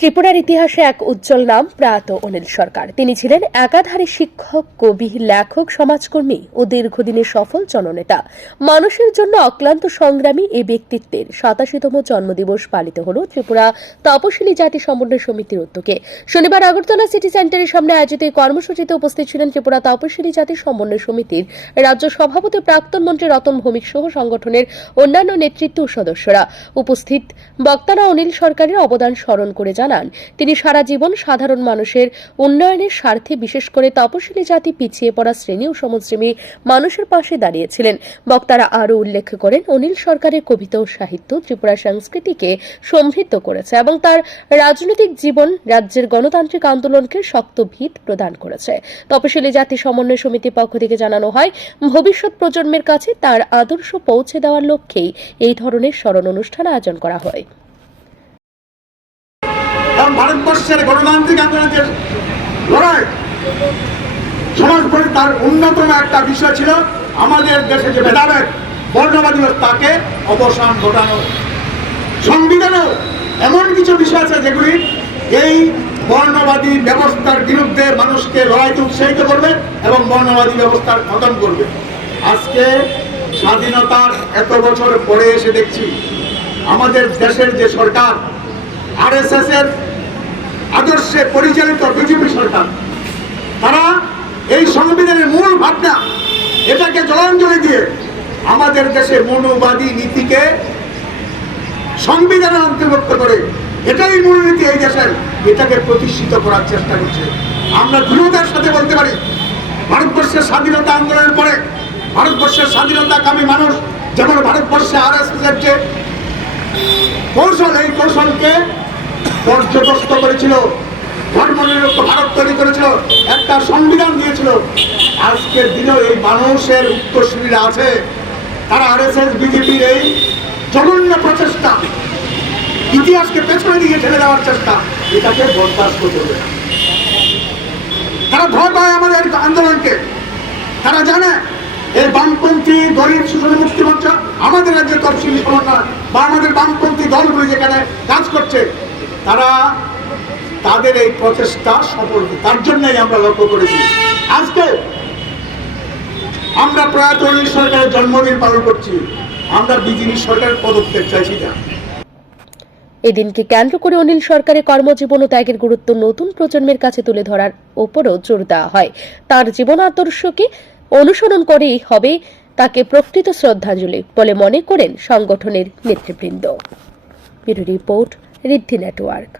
ত্রিপুরার ইতিহাসে এক উজ্জ্বল নাম প্রয়াত অনিল সরকার। তিনি ছিলেন একাধারে শিক্ষক, কবি, লেখক, সমাজকর্মী ও দীর্ঘদিনের সফল জননেতা। মানুষের জন্য অক্লান্ত সংগ্রামী এই ব্যক্তিত্বের সাতাশিতম জন্মদিবস পালিত হল ত্রিপুরা তপশিলি জাতি সমন্বয় সমিতির উদ্যোগে। শনিবার আগরতলা সিটি সেন্টারের সামনে আয়োজিত এই কর্মসূচিতে উপস্থিত ছিলেন ত্রিপুরা তপশিলি জাতি সমন্বয় সমিতির রাজ্য সভাপতি প্রাক্তন মন্ত্রী রতন ভৌমিক সহ সংগঠনের অন্যান্য নেতৃত্ব সদস্যরা। উপস্থিত বক্তারা অনিল সরকারের অবদান স্মরণ করে জানান, তিনি সারা জীবন সাধারণ মানুষের উন্নয়নের স্বার্থে বিশেষ করে তপশিলি জাতি পিছিয়ে পড়া শ্রেণি ও সমশ্রেণী মানুষের পাশে দাঁড়িয়েছিলেন। বক্তারা আরও উল্লেখ করেন, অনিল সরকারের কবিতা ও সাহিত্য ত্রিপুরা সংস্কৃতিকে সমৃদ্ধ করেছে এবং তার রাজনৈতিক জীবন রাজ্যের গণতান্ত্রিক আন্দোলনকে শক্ত ভিত প্রদান করেছে। তপশিলি জাতি সমন্বয় সমিতির পক্ষ থেকে জানানো হয়, ভবিষ্যৎ প্রজন্মের কাছে তার আদর্শ পৌঁছে দেওয়ার লক্ষ্যেই এই ধরনের স্মরণ অনুষ্ঠান আয়োজন করা হয়। ভারতবর্ষের গণতান্ত্রিক আন্দোলনের যে লড়াই। সমাজ করে তার অন্যতম একটা বিষয় ছিল আমাদের দেশে যে ভেদাভেদ, বর্ণবাদী তাকে অবসান ঘটানো। সংবিধানেও এমন কিছু বিষয় আছে যেগুলি এই বর্ণবাদী ব্যবস্থার বিরুদ্ধে মানুষকে লড়াইতে উৎসাহিত করবে এবং বর্ণবাদী ব্যবস্থার খতম করবে। আজকে স্বাধীনতার এত বছর পরে এসে দেখছি, আমাদের দেশের যে সরকার আরএসএস এর আদর্শে পরিচালিত বিজেপি সরকার। তারা এই সংবিধানের মূল ভাবনা, এটাকে জলাঞ্জলি দিয়ে আমাদের দেশে মনোবাদী নীতিকে সংবিধানে অন্তর্ভুক্ত করে, এটাই মূলনীতি এই দেশের, এটাকে প্রতিষ্ঠিত করার চেষ্টা করছে। আমরা দৃঢ়তার সাথে বলতে পারি, ভারতবর্ষের স্বাধীনতা আন্দোলনের পরে ভারতবর্ষের স্বাধীনতাকামী মানুষ যেমন ভারতবর্ষে আর এস এর যে কৌশল, এই কৌশলকে পর্যদস্ত করেছিল ধর্মনিরপেক্ষ ভারত তৈরি করেছিল, একটা সংবিধান দিয়েছিল। আজকের দিনেও এই মানুষের উত্তরসূরিরা আছে। তারা আর এস এস বিজেপির এই জঘন্য প্রচেষ্টা, ইতিহাসকে পেছনে দিকে ঠেলে দেওয়ার চেষ্টা, এটাকে বরদাস্ত করতে হবে তারা ভয় পায় আমাদের আন্দোলনকে। তারা জানে এই বামপন্থী গরিব শোষণ মুক্তি মঞ্চ আমাদের রাজ্যের তফসিলি সমন্বয় বা আমাদের বামপন্থী দলগুলি যেখানে কাজ করছে, তারা তাদের এই প্রচেষ্টা সফল তার জন্যই আমরা লক্ষ্য করেছি। আজকে আমরা প্রয়াত সরকারের জন্মদিন পালন করছি। আমরা বিজেপি সরকারের পদত্যাগ চাইছি না। এদিনকে কেন্দ্র করে অনিল সরকারের কর্মজীবন ও ত্যাগের গুরুত্ব নতুন প্রজন্মের কাছে তুলে ধরার ওপরও জোর দেওয়া হয়। তার জীবন আদর্শকে অনুসরণ করেই হবে তাকে প্রকৃত শ্রদ্ধাঞ্জলি বলে মনে করেন সংগঠনের নেতৃবৃন্দ। Report Riddhi network.